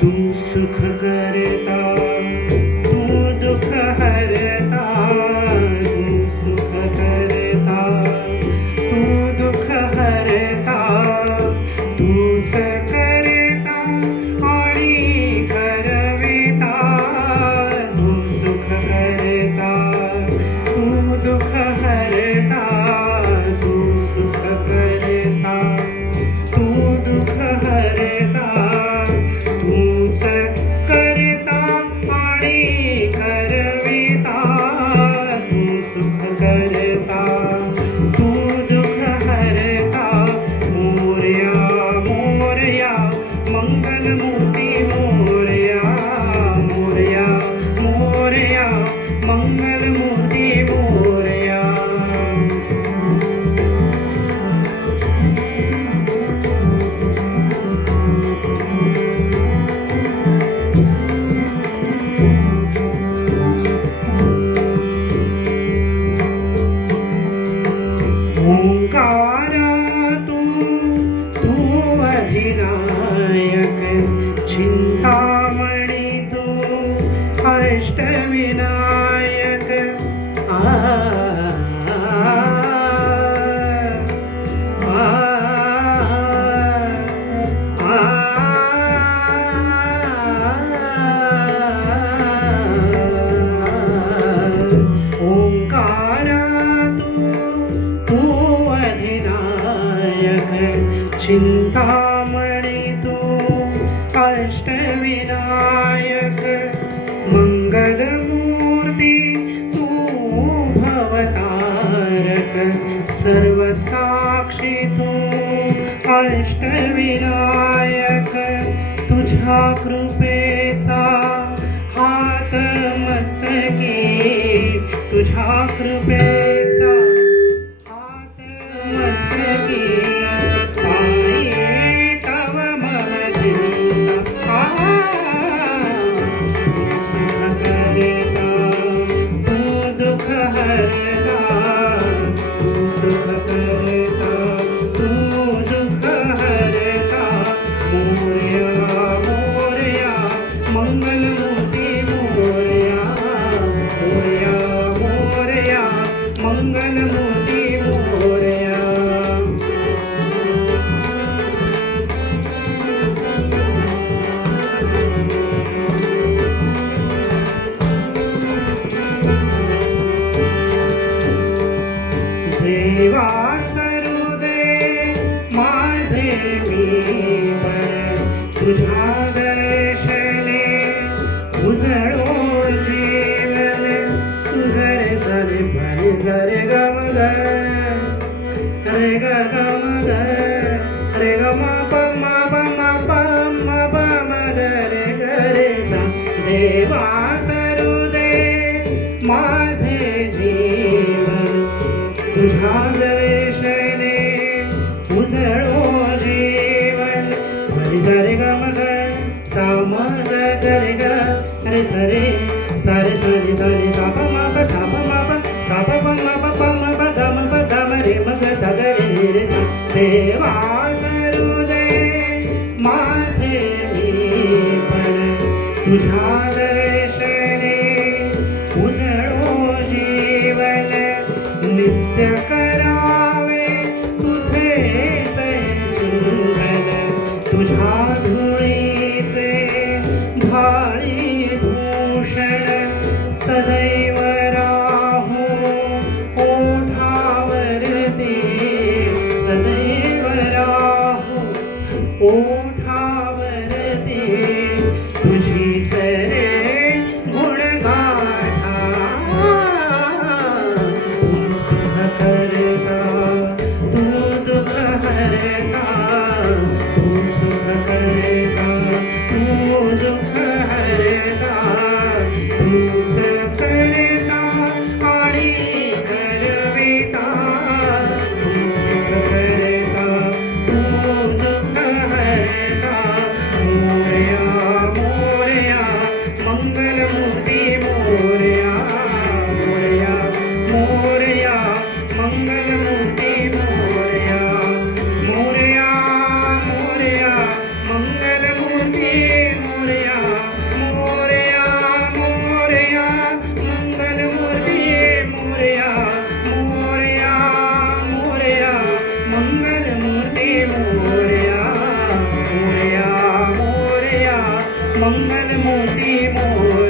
तू सुख करता तू दुख हरता, तू सुख करता तू दुख हरता, तूच करता आणि करविता, तू सुख करता तू दुख हरता, तू सुख करता तू दुख हरता, तूच करता आणि करविता, तू सुख करता तू दुख हरता, मोरया मोरया मंगलमूर्ती मोरया, मोरया मोरया मंगलमूर्ती मोरया. ओंकारा तू अधिनायक, चिंतामणी तू अष्टविनायक, ओंकारा तू अधिनायक, चिंतामणी तू अष्टविनायक, मंगलमूर्ती तू भवतारक, सर्वसाक्षी तू अष्टविनायक, तुझ्या कृपेचा हात मस्तकी, तुझ्या कृपेचा हात मस्तकी, तव मम चिंता, सुख करता तू दुख हरता, तू सुख करता तू दुख हरता, मोरया मोरया मंगलमूर्ती मोरया, मोरया मोरया मंगलमूर्ती मोरया. देवा सरुदे माझे मीवर, तुझ्या दर्शने उजळो जीवन, घर सर भर घर गम घर रे ग गम घर रे ग म प म प म प म प म ग रे ग रे सा. देवा सरुदे माझे जीवन, तुझ्या दर्शने उजळो जीवन, हरि ग म ग सा म ग रे ग रे सरे सरे सरे सरे सा प म प सा प म प सा प म प प म प ग म प ग म रे म ग सा ग रे रे सा. देवा सरुदे माझे मीपण, तुझ्या दर्शने उजळो जीवन, नित्य करावे तुझेच चिंतन, तुझ्या धुळीचे भाळी भूषण, सदैव राहू ओठावरती, सदैव राहू ओठावरती, तुझीच रे गुणगाथा, तू सुख करता तू दुख हरता, तू सुख करता तू दुख हरता. ती मोर